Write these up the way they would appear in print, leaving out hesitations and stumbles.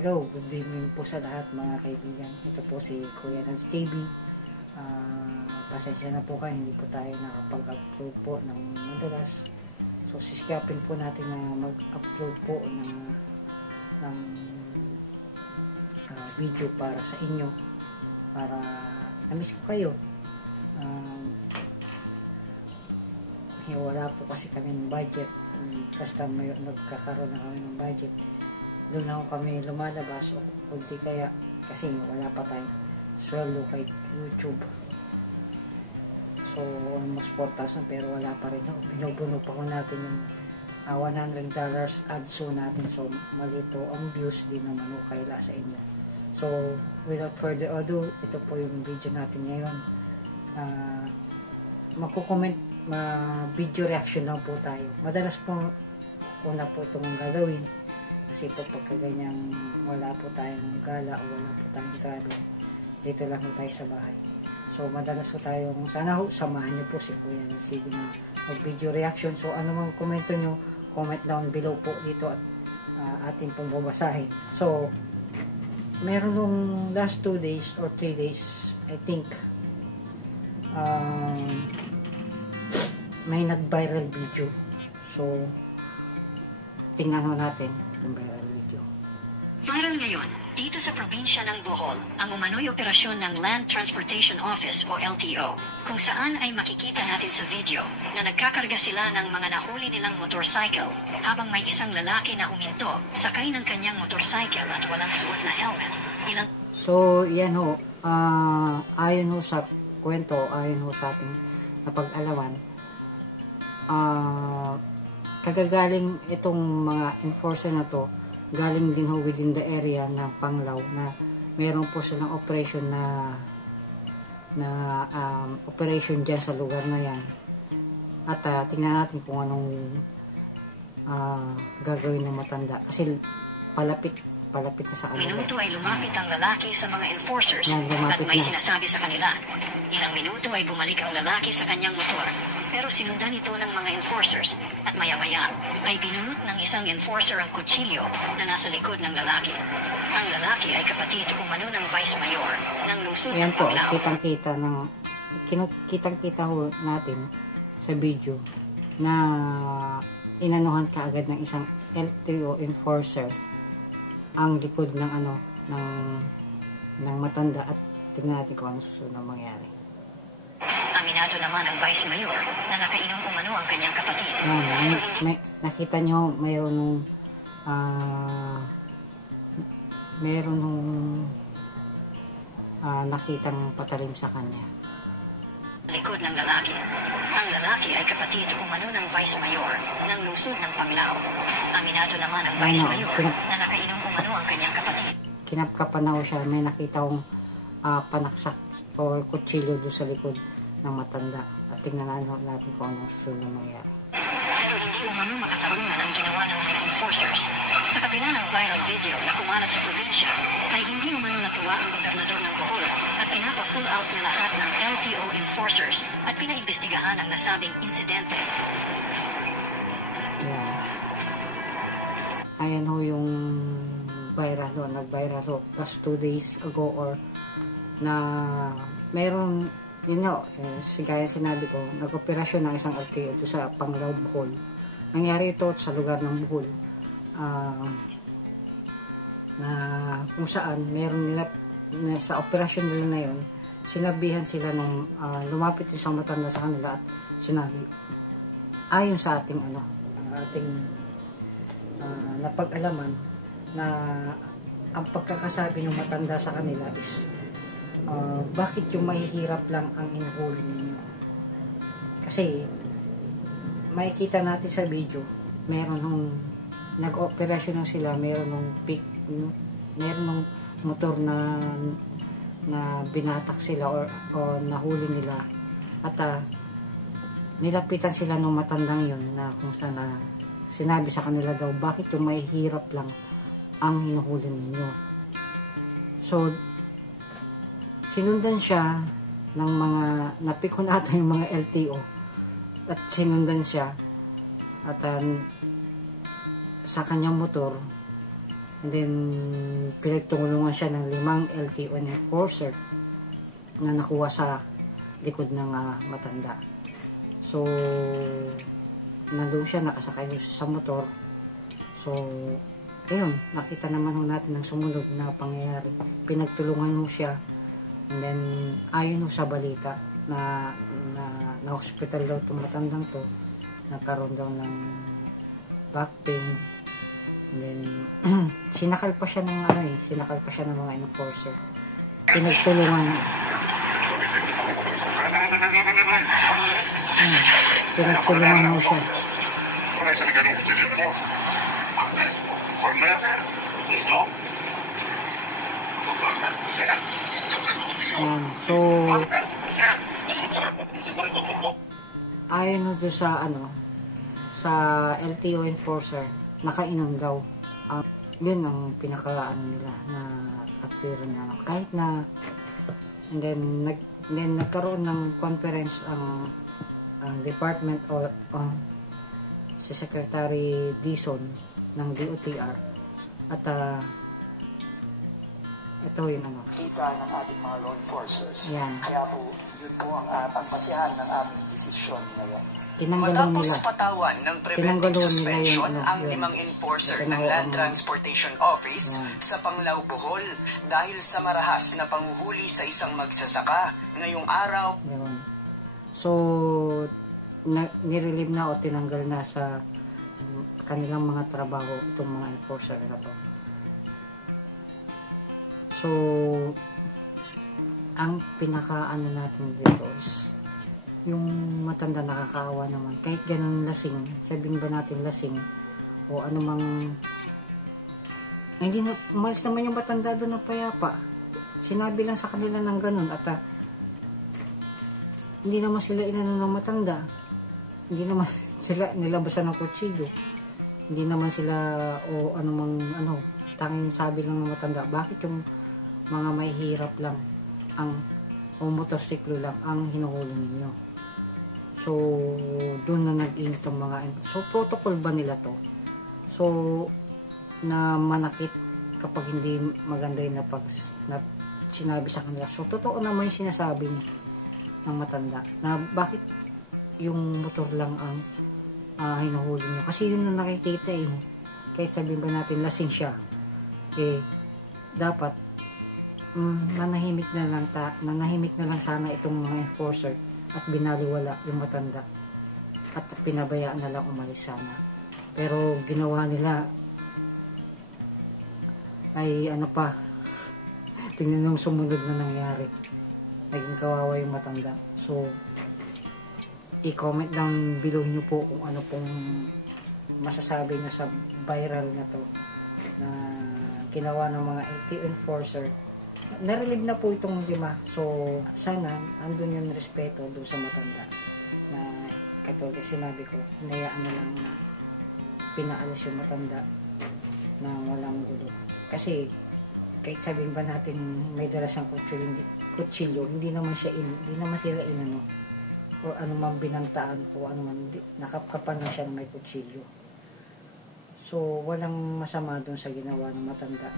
Hello, good evening po sa lahat mga kaibigan. Ito po si Kuya Nance TV. Pasensya na po kayo, hindi po tayo nakapag-upload po ng madalas. So sisikapin po natin na mag-upload po ng video para sa inyo. Para na-miss ko kayo. Wala po kasi kami ng budget. Basta nagkakaroon na kami ng budget. Doon na kami lumalabas o kundi kaya kasi wala pa tayo sweldo kay YouTube. So almost 4,000 pero wala pa rin. Binubuno pa ko natin yung $100 ads natin. So malito ang views, din naman o kaila sa inyo. So without further ado, ito po yung video natin ngayon. Magko-comment, video reaction lang po tayo. Madalas po una po itong gagawin. Kasi po pagka ganyang wala po tayong gala o wala po tayong travel, dito lang po tayo sa bahay. So madalas po tayong, sana ho, samahan nyo po si Kuya Nance na mag-video reaction. So ano mang komento nyo, comment down below po dito at ating pong babasahin. So meron nung last 2 days or 3 days, I think, may nag-viral video. So tingnan ho natin yung viral video. Viral ngayon, dito sa probinsya ng Bohol, ang umano'y operasyon ng Land Transportation Office o LTO, kung saan ay makikita natin sa video na nagkakarga sila ng mga nahuli nilang motorcycle habang may isang lalaki na huminto, sakay ng kanyang motorcycle at walang suot na helmet. So, yan ho, ayon ho sa kwento, ayon ho sa ating napag-alaman, kagagaling itong mga enforcer na to, galing din ho within the area na Panglao na meron po silang operation na operation dyan sa lugar na yan. At tingnan natin kung anong gagawin ng matanda. Kasi palapit na sa kanila. Minuto ay lumapit ang lalaki sa mga enforcers at may sinasabi sa kanila. Ilang minuto ay bumalik ang lalaki sa kanyang motor. Pero sinundan ito ng mga enforcers at maya-maya ay binunot ng isang enforcer ang kutsilyo na nasa likod ng lalaki. Ang lalaki ay kapatid umano ng Vice Mayor ng lungsod ng Panglao. Kitang-kita ho natin sa video na inanuhan kaagad ng isang LTO enforcer ang likod ng ng matanda at tingnan natin kung ano susunod na mangyari. Aminado naman ang Vice Mayor na nakainom umano ang kanyang kapatid. Nakita nyo, mayroon nung nakitang patalim sa kanya. Likod ng lalaki. Ang lalaki ay kapatid umano ng Vice Mayor ng lungsod ng Panglao. Aminado naman ang Vice Mayor na nakainom umano ang kanyang kapatid. Kinapkapan na siya, may nakita kong panaksak o kutsilyo doon sa likod ng matanda. At tingnan natin kung anong susunod na mangyari. Pero hindi umano makatarungan ang ginawa ng mga enforcers. Sa kabila ng viral video na kumalat sa probinsya, ay hindi umano natuwa ang gobernador ng Bohol at pinapa-full out na lahat ng LTO enforcers at pinaimbestigahan ang nasabing insidente. Yeah. Ayan ho yung viral ho, nag-viral ho last 2 days ago or na meron yun ho, gaya sinabi ko, nag-operasyon ng isang LTO ito sa Panglao, Bohol. Nangyari ito sa lugar ng Bohol na kung saan meron nila sa operasyon nila na yun, sinabihan sila nung lumapit yung isang matanda sa kanila at sinabi ayon sa ating napag-alaman na ang pagkakasabi ng matanda sa kanila is bakit yung mahihirap lang ang inuhuli ninyo? Kasi makikita natin sa video, meron nung nag-operasyon sila, meron nung motor na binatak sila o nahuli nila at nilapitan sila ng matandang yun na kung saan sinabi sa kanila daw bakit yung mahihirap lang ang hinuhuli ninyo. So sinundan siya ng mga napikon ata yung mga LTO at sinundan siya at sa kanyang motor And then, pinagtulungan siya ng 5 LTO enforcer na nakuha sa likod ng matanda. So, nandun siya, nakasakay sa motor. So, ayun, nakita naman ho natin ang sumunod na pangyayari. Pinagtulungan ho siya. And then, ayon ho sa balita na hospital daw itong matandang to, nagkaroon daw ng back pain. And then, sinakal pa siya ng mga enforcer. Pinagtulungan mo siya. So, ayon doon sa LTO enforcer, nakainom daw. Yun ang pinaka nila na katwiran na kahit na. And then nagkaroon ng conference ang department o si Secretary Dizon ng DOTR at ito yung kita ng ating mga law enforcers. Yan. Kaya po, yun po ang basihan ng aming desisyon ngayon. Matapos patawan ng preventive suspension ang 5 enforcer ng Land Transportation Office sa Panglao, Bohol dahil sa marahas na panguhuli sa isang magsasaka ngayong araw. So, nirelieve na o tinanggal na sa kanilang mga trabaho itong mga enforcer na to. So, ang pinaka natin dito is yung matanda, nakakaawa naman. Kahit ganun lasing, sabihin ba natin lasing o anumang hindi na, umalis naman yung matanda doon ng payapa. Sinabi lang sa kanila ng ganun at hindi naman sila inano ng matanda. Hindi naman sila nilabasan ng kutsilyo. Hindi naman sila o anumang tanging sabi lang ng matanda. Bakit yung mga may hirap lang o motorsiklo lang ang hinuhuli ninyo? So, doon na nag-init ang mga. So, protocol ba nila to? So, na manakit kapag hindi maganda yung na sinabi sa kanila. So, totoo naman yung sinasabi ng matanda na bakit yung motor lang ang hinuhuli nyo. Kasi yun na nakikita eh. Kahit sabihin ba natin lasing siya, dapat nanahimik na lang sana itong mga enforcer at binaliwala yung matanda at pinabayaan na lang umalis sana. Pero ginawa nila ay tingnan nung sumunod na nangyari, naging kawawa yung matanda. So, i-comment down below nyo po kung ano pong masasabi nyo sa viral na to na ginawa ng mga LTO enforcer. Narelieve na po itong 5. So, sana andun yung respeto doon sa matanda na katulad sinabi ko, hinayaan na lang na pinaalis yung matanda na walang gulo. Kasi kahit sabihin ba natin may dala siyang kutsilyo, hindi naman sila inano o anumang binantaan o anuman, nakapkapan na siya may kutsilyo. So, walang masama doon sa ginawa ng matanda.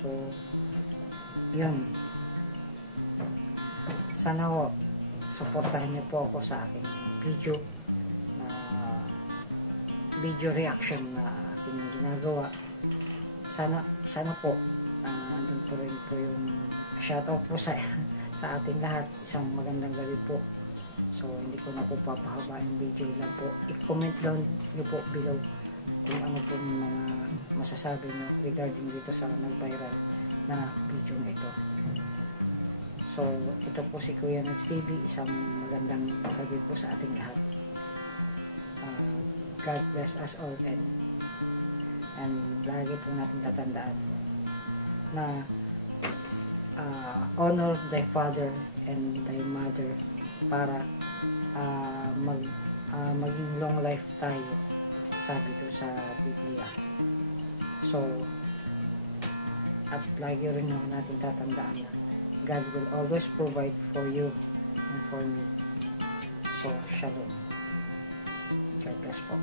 So, yun. Sana ho, supportahan niyo po ako sa aking video reaction na aking ginagawa. Sana po andun po rin po yung shoutout po sa ating lahat. Isang magandang gabi po. So, hindi ko na po papahabain video lang po. I-comment down niyo po below kung ano po mga masasabi niyo regarding dito sa nag-viral na video na ito. So, ito po si Kuya ng TV. Isang magandang gabi po sa ating lahat. God bless us all and lagi po natin tatandaan na honor thy father and thy mother para maging long life tayo, sabi ko sa Biblia. So, at lagi rin natin tatandaan na God will always provide for you and for me. So, shalom. God bless po.